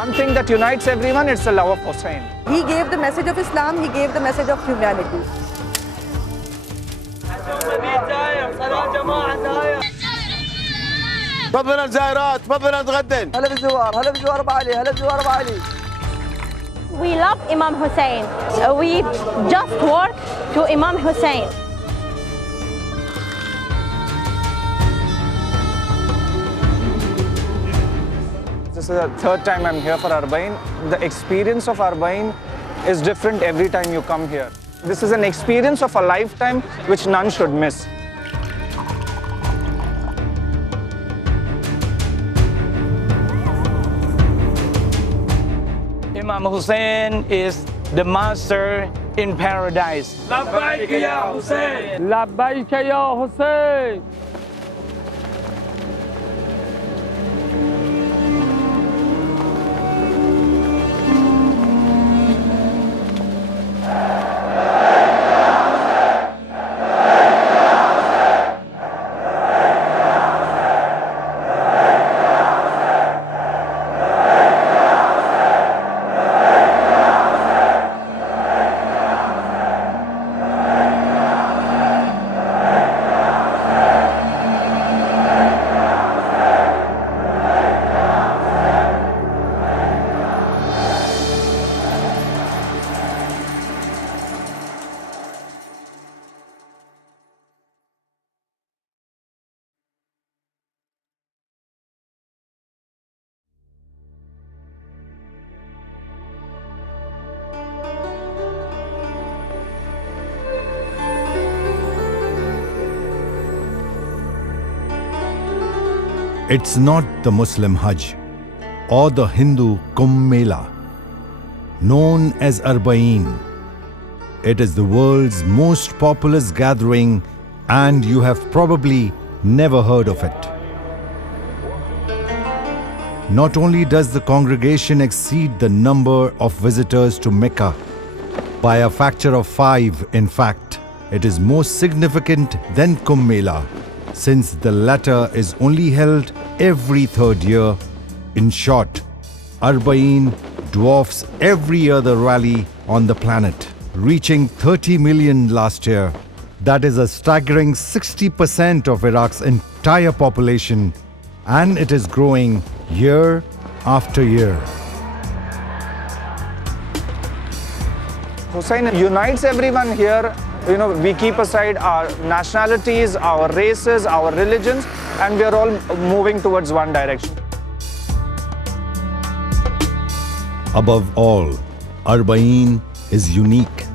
one thing that unites everyone, it's the love of Hussain. He gave the message of Islam, he gave the message of humanity. تفضل الزائرات، تفضل نتغدن. هلا بالزوار، هلا بالزوار ابو علي، هلا بالزوار ابو علي. We love Imam Hussain. We just work to Imam Hussain. This is the third time I'm here for Arbaeen. The experience of Arbaeen is different every time you come here. This is an experience of a lifetime which none should miss. Imam Hussain is the master in paradise. Labbaik ya Hussain. Labbaik ya Hussain. It's not the Muslim Hajj or the Hindu Kumbh Mela, known as Arbaeen. It is the world's most populous gathering and you have probably never heard of it. Not only does the congregation exceed the number of visitors to Mecca by a factor of 5, in fact, it is more significant than Kumbh Mela, since the latter is only held every third year. In short, Arbaeen dwarfs every other rally on the planet, reaching 30 million last year. That is a staggering 60% of Iraq's entire population, and it is growing year after year. Hussain unites everyone here. You know, we keep aside our nationalities, our races, our religions, and we are all moving towards one direction. Above all, Arbaeen is unique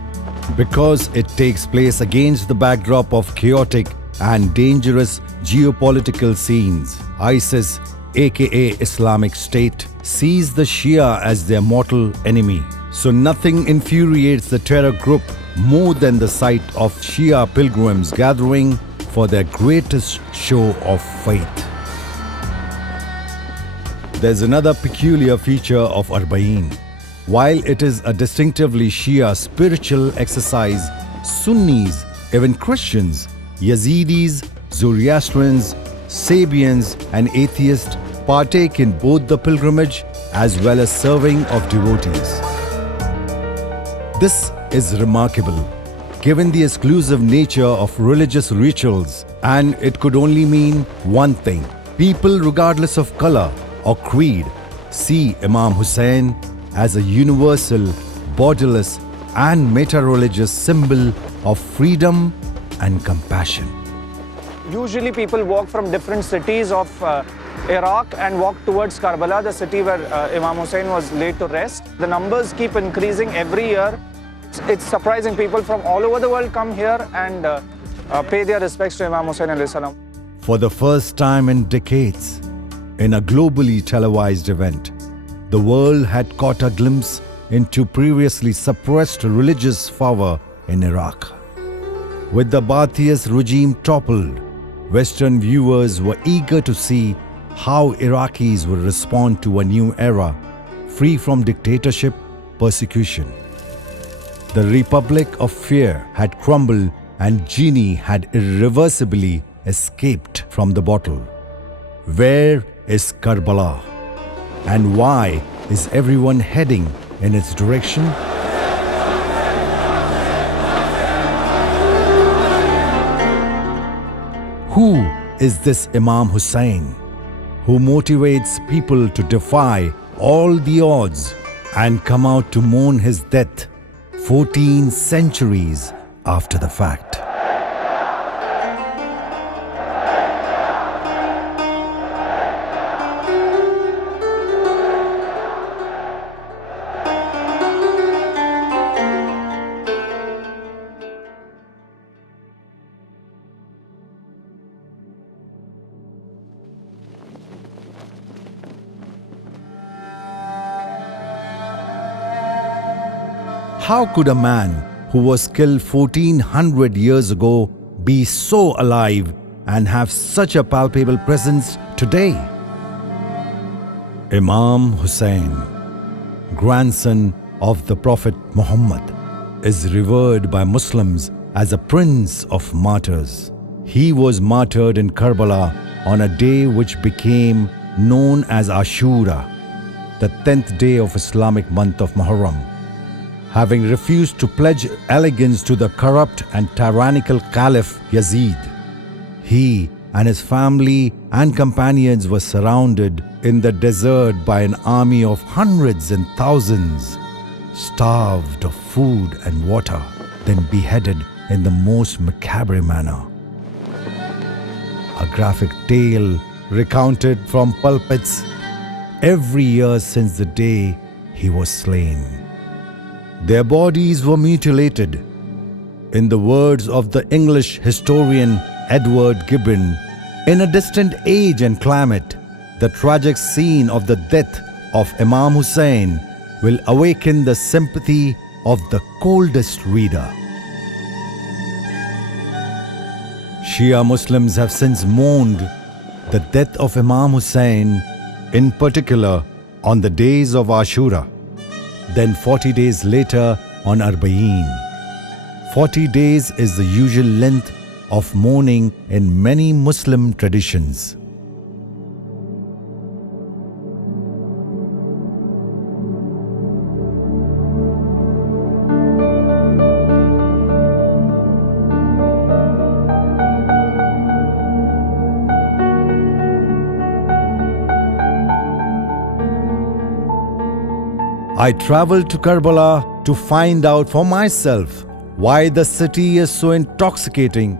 because it takes place against the backdrop of chaotic and dangerous geopolitical scenes. ISIS, aka Islamic State, sees the Shia as their mortal enemy. So nothing infuriates the terror group more than the sight of Shia pilgrims gathering for their greatest show of faith. There's another peculiar feature of Arbaeen. While it is a distinctively Shia spiritual exercise, Sunnis, even Christians, Yazidis, Zoroastrians, Sabians and atheists partake in both the pilgrimage as well as serving of devotees. This is remarkable, given the exclusive nature of religious rituals, and it could only mean one thing. People, regardless of color or creed, see Imam Hussain as a universal, borderless and meta-religious symbol of freedom and compassion. Usually people walk from different cities of Iraq and walk towards Karbala, the city where Imam Hussain was laid to rest. The numbers keep increasing every year. It's surprising, people from all over the world come here and pay their respects to Imam Hussain alayhi salam. For the first time in decades, in a globally televised event, the world had caught a glimpse into previously suppressed religious fervor in Iraq. With the Ba'athist regime toppled, Western viewers were eager to see how Iraqis would respond to a new era, free from dictatorship, persecution. The Republic of Fear had crumbled and Genie had irreversibly escaped from the bottle. Where is Karbala? And why Is everyone heading in its direction? Who is this Imam Hussain who motivates people to defy all the odds and come out to mourn his death 14 centuries after the fact? How could a man who was killed 1400 years ago be so alive and have such a palpable presence today? Imam Hussain, grandson of the Prophet Muhammad, is revered by Muslims as a prince of martyrs. He was martyred in Karbala on a day which became known as Ashura, the 10th day of Islamic month of Muharram. Having refused to pledge allegiance to the corrupt and tyrannical Caliph Yazid, he and his family and companions were surrounded in the desert by an army of hundreds and thousands, starved of food and water, then beheaded in the most macabre manner. A graphic tale recounted from pulpits every year since the day he was slain. Their bodies were mutilated. In the words of the English historian Edward Gibbon, in a distant age and climate, the tragic scene of the death of Imam Hussain will awaken the sympathy of the coldest reader. Shia Muslims have since mourned the death of Imam Hussain, in particular on the days of Ashura, then 40 days later on Arbaeen. 40 days is the usual length of mourning in many Muslim traditions. I traveled to Karbala to find out for myself why the city is so intoxicating.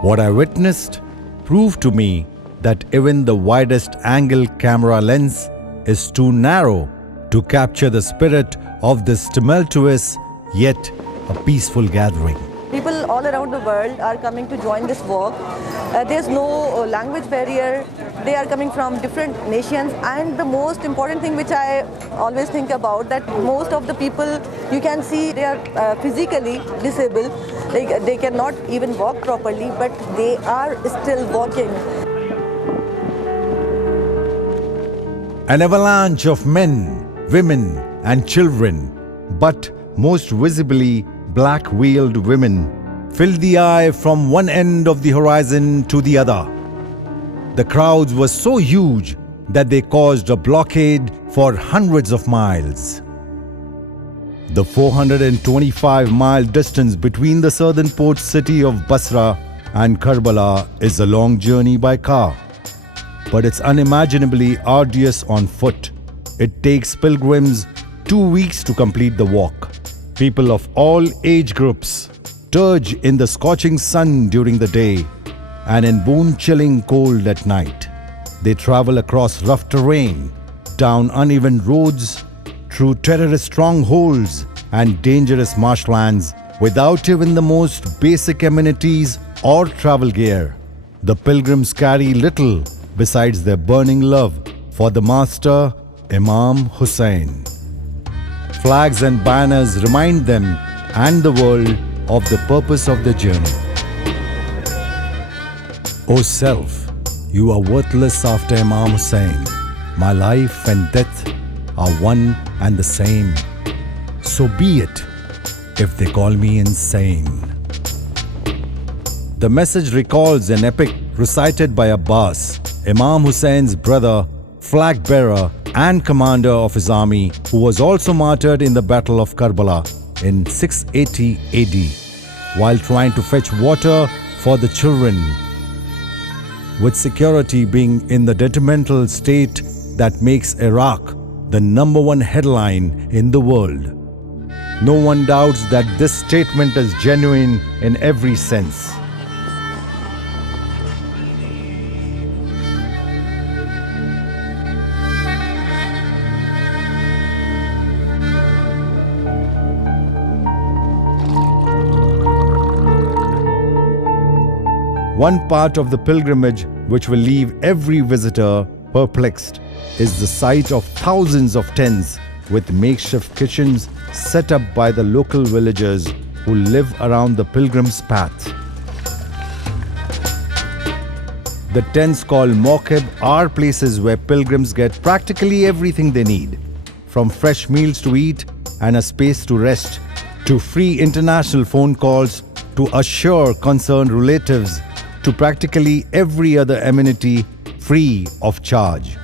What I witnessed proved to me that even the widest angle camera lens is too narrow to capture the spirit of this tumultuous yet a peaceful gathering. People all around the world are coming to join this walk. There's no language barrier. They are coming from different nations, and the most important thing which I always think about, that most of the people you can see they are physically disabled. They cannot even walk properly, but they are still walking. An avalanche of men, women and children, but most visibly black-veiled women, filled the eye from one end of the horizon to the other. The crowds were so huge that they caused a blockade for hundreds of miles. The 425-mile distance between the southern port city of Basra and Karbala is a long journey by car, but it's unimaginably arduous on foot. It takes pilgrims 2 weeks to complete the walk. People of all age groups surge in the scorching sun during the day and in bone-chilling cold at night. They travel across rough terrain, down uneven roads, through terrorist strongholds and dangerous marshlands without even the most basic amenities or travel gear. The pilgrims carry little besides their burning love for the master, Imam Hussain. Flags and banners remind them and the world of the purpose of the journey. O self, you are worthless after Imam Hussain. My life and death are one and the same. So be it if they call me insane. The message recalls an epic recited by Abbas, Imam Hussein's brother, flag bearer and commander of his army, who was also martyred in the Battle of Karbala in 680 AD, while trying to fetch water for the children. With security being in the detrimental state that makes Iraq the #1 headline in the world, no one doubts that this statement is genuine in every sense. One part of the pilgrimage which will leave every visitor perplexed is the sight of thousands of tents with makeshift kitchens set up by the local villagers who live around the pilgrim's path. The tents called mawqib are places where pilgrims get practically everything they need, from fresh meals to eat and a space to rest, to free international phone calls, to assure concerned relatives, to practically every other amenity free of charge.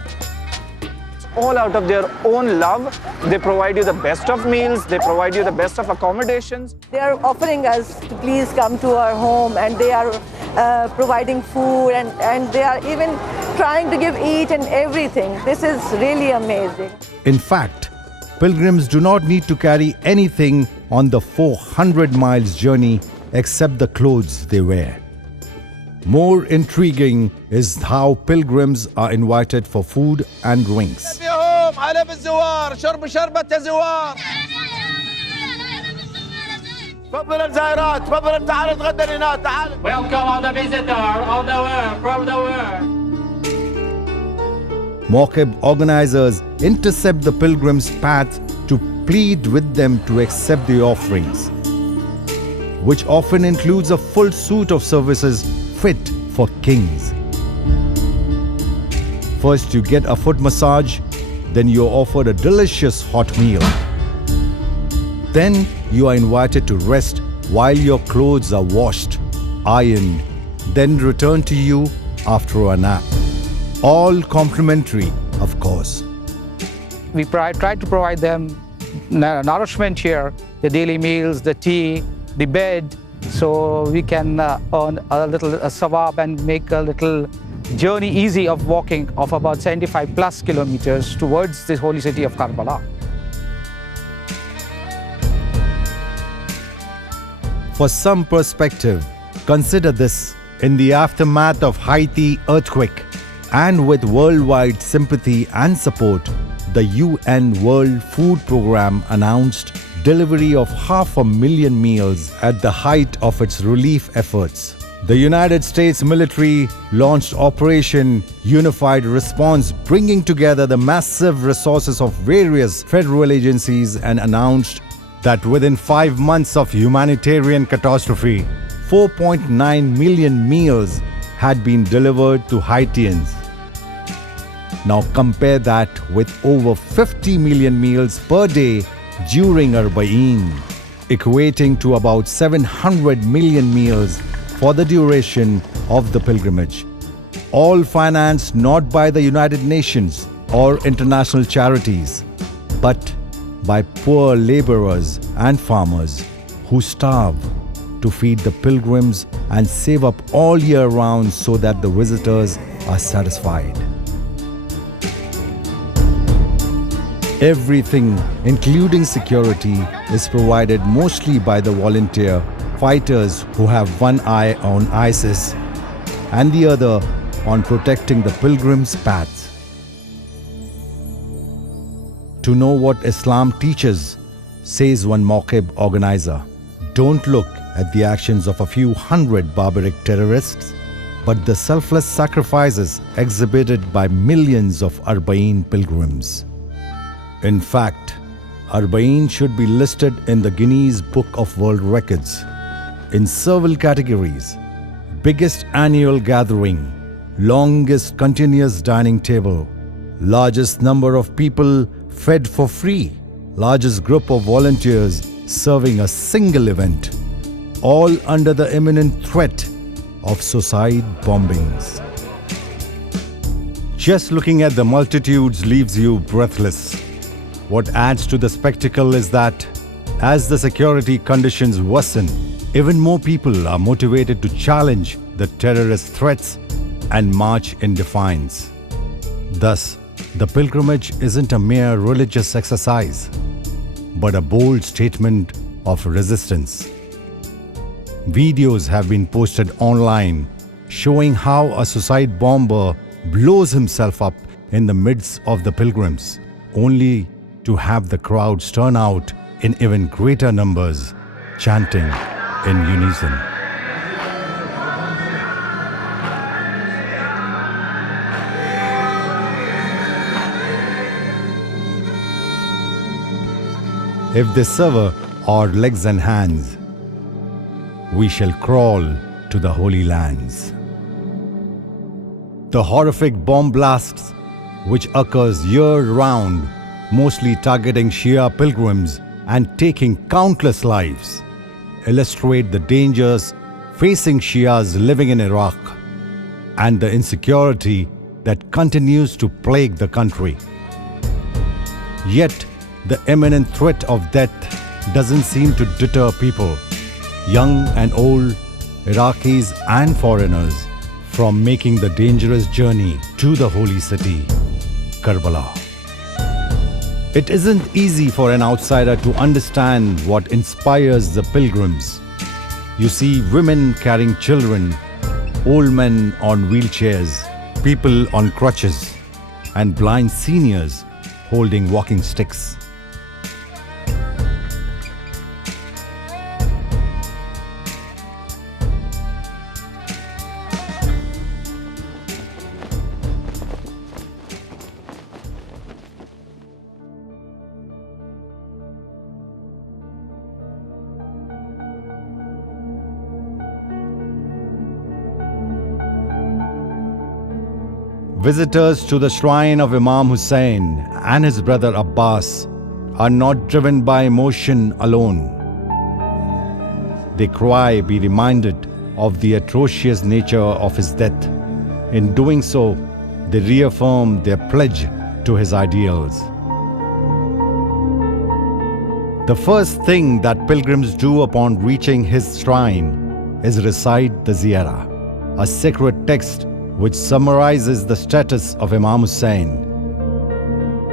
All out of their own love, they provide you the best of meals, they provide you the best of accommodations. They are offering us to please come to our home, and they are providing food, and they are even trying to give each and everything. This is really amazing. In fact, pilgrims do not need to carry anything on the 400 miles journey except the clothes they wear. More intriguing is how pilgrims are invited for food and drinks. Welcome all the visitors all the world, from the world. Mawqib organizers intercept the pilgrims' path to plead with them to accept the offerings, which often includes a full suite of services fit for kings. First, you get a foot massage, then you are offered a delicious hot meal. Then you are invited to rest while your clothes are washed, ironed, then returned to you after a nap. All complimentary, of course. We try to provide them nourishment here, the daily meals, the tea, the bed, so we can earn a little sawab and make a little journey easy of walking of about 75 plus kilometers towards this holy city of Karbala. For some perspective, consider this: in the aftermath of Haiti earthquake, and with worldwide sympathy and support, the UN World Food Programme announced delivery of 500,000 meals at the height of its relief efforts. The United States military launched Operation Unified Response, bringing together the massive resources of various federal agencies, and announced that within 5 months of humanitarian catastrophe, 4.9 million meals had been delivered to Haitians. Now compare that with over 50 million meals per day during Arbaeen, equating to about 700 million meals for the duration of the pilgrimage. All financed not by the United Nations or international charities, but by poor laborers and farmers who starve to feed the pilgrims and save up all year round so that the visitors are satisfied. Everything, including security, is provided mostly by the volunteer fighters who have one eye on ISIS and the other on protecting the pilgrim's path. To know what Islam teaches, says one Mawqib organizer, don't look at the actions of a few hundred barbaric terrorists, but the selfless sacrifices exhibited by millions of Arbaeen pilgrims. In fact, Arbaeen should be listed in the Guinness Book of World Records in several categories: biggest annual gathering, longest continuous dining table, largest number of people fed for free, largest group of volunteers serving a single event, all under the imminent threat of suicide bombings. Just looking at the multitudes leaves you breathless. What adds to the spectacle is that as the security conditions worsen, even more people are motivated to challenge the terrorist threats and march in defiance. Thus, the pilgrimage isn't a mere religious exercise, but a bold statement of resistance. Videos have been posted online showing how a suicide bomber blows himself up in the midst of the pilgrims, only to have the crowds turn out in even greater numbers, chanting in unison. If they sever our legs and hands, we shall crawl to the Holy Lands. The horrific bomb blasts, which occurs year-round, mostly targeting Shia pilgrims and taking countless lives, illustrate the dangers facing Shias living in Iraq and the insecurity that continues to plague the country. Yet, the imminent threat of death doesn't seem to deter people, young and old, Iraqis and foreigners, from making the dangerous journey to the holy city, Karbala. It isn't easy for an outsider to understand what inspires the pilgrims. You see women carrying children, old men on wheelchairs, people on crutches, and blind seniors holding walking sticks. Visitors to the shrine of Imam Hussain and his brother Abbas are not driven by emotion alone. They cry, be reminded of the atrocious nature of his death. In doing so, they reaffirm their pledge to his ideals. The first thing that pilgrims do upon reaching his shrine is recite the Ziyarah, a sacred text which summarizes the status of Imam Hussain.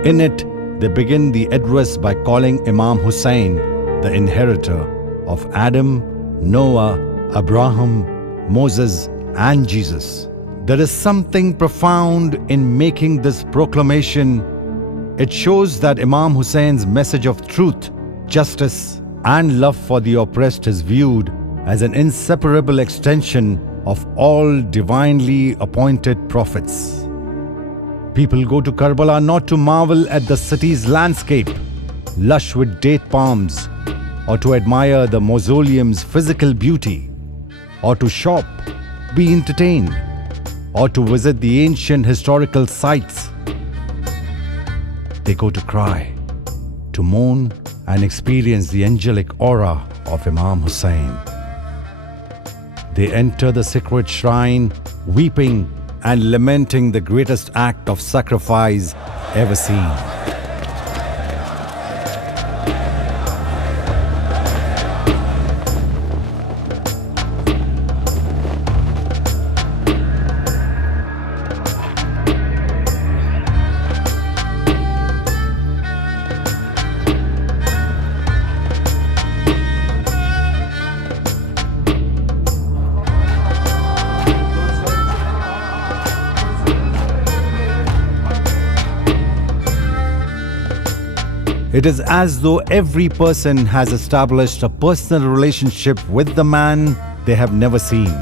In it, they begin the address by calling Imam Hussain the inheritor of Adam, Noah, Abraham, Moses, and Jesus. There is something profound in making this proclamation. It shows that Imam Hussein's message of truth, justice, and love for the oppressed is viewed as an inseparable extension of all divinely appointed prophets. People go to Karbala not to marvel at the city's landscape, lush with date palms, or to admire the mausoleum's physical beauty, or to shop, be entertained, or to visit the ancient historical sites. They go to cry, to mourn and experience the angelic aura of Imam Hussain. They enter the sacred shrine, weeping and lamenting the greatest act of sacrifice ever seen. It is as though every person has established a personal relationship with the man they have never seen.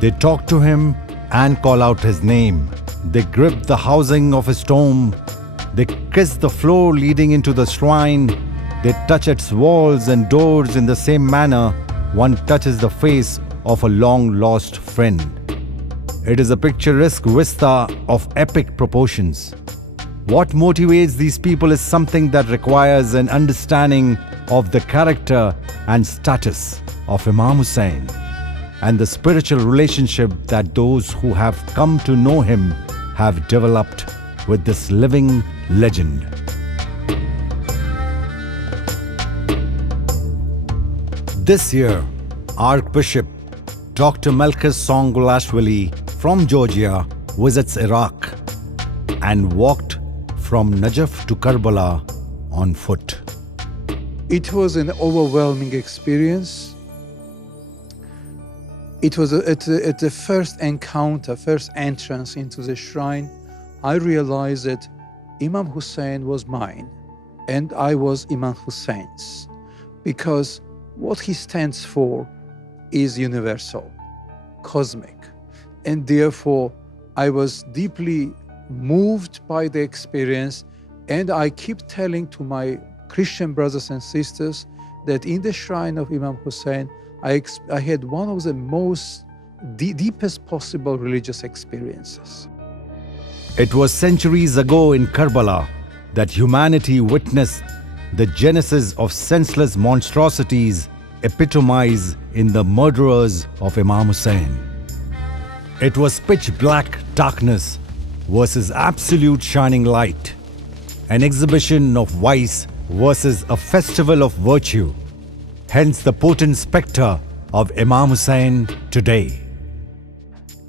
They talk to him and call out his name. They grip the housing of his tomb. They kiss the floor leading into the shrine. They touch its walls and doors in the same manner one touches the face of a long-lost friend. It is a picturesque vista of epic proportions. What motivates these people is something that requires an understanding of the character and status of Imam Hussain and the spiritual relationship that those who have come to know him have developed with this living legend. This year, Archbishop Dr. Melchus Songulashvili from Georgia visits Iraq and walked from Najaf to Karbala on foot. It was an overwhelming experience. It was at the first encounter, first entrance into the shrine, I realized that Imam Hussain was mine and I was Imam Hussein's, because what he stands for is universal, cosmic, and therefore I was deeply moved by the experience, and I keep telling to my Christian brothers and sisters that in the shrine of Imam Hussain, I had one of the most deepest possible religious experiences. It was centuries ago in Karbala that humanity witnessed the genesis of senseless monstrosities epitomized in the murderers of Imam Hussain. It was pitch black darkness versus absolute shining light, an exhibition of vice versus a festival of virtue, hence the potent spectre of Imam Hussain today.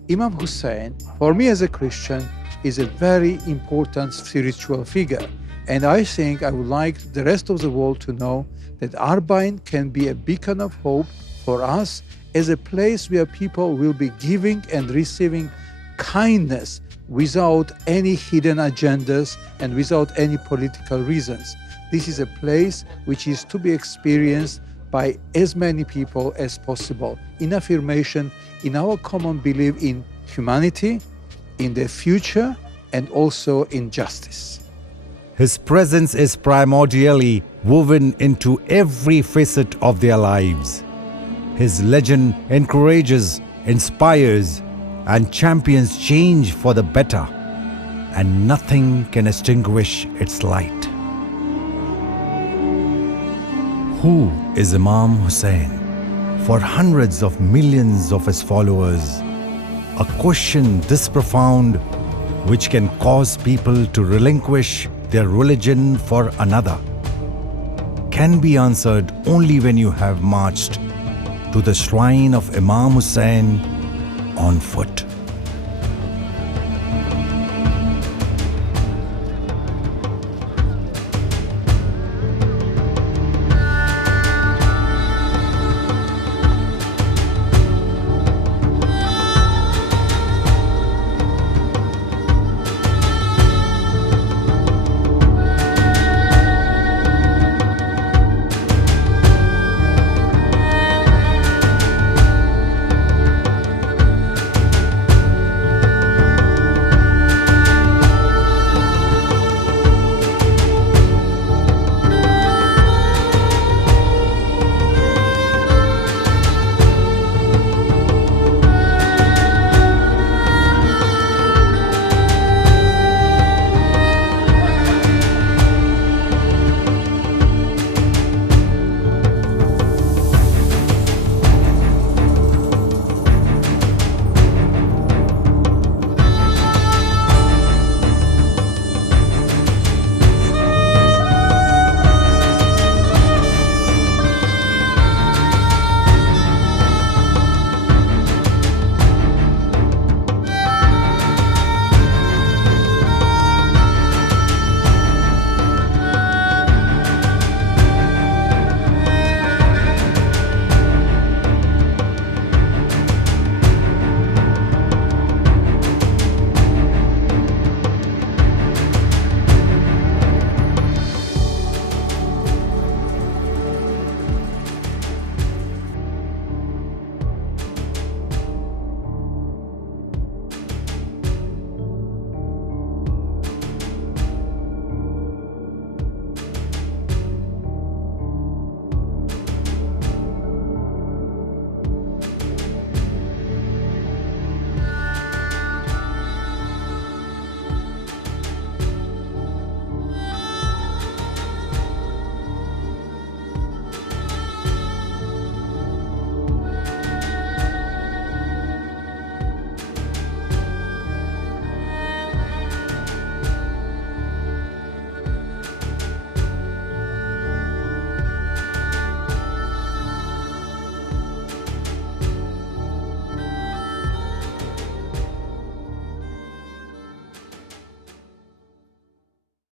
Imam Hussain, for me as a Christian, is a very important spiritual figure. And I think I would like the rest of the world to know that Arbaeen can be a beacon of hope for us as a place where people will be giving and receiving kindness without any hidden agendas and without any political reasons. This is a place which is to be experienced by as many people as possible in affirmation, in our common belief in humanity, in the future, and also in justice. His presence is primordially woven into every facet of their lives. His legend encourages, inspires, and champions change for the better, and nothing can extinguish its light. Who is Imam Hussain? For hundreds of millions of his followers, a question this profound which can cause people to relinquish their religion for another can be answered only when you have marched to the shrine of Imam Hussain on foot.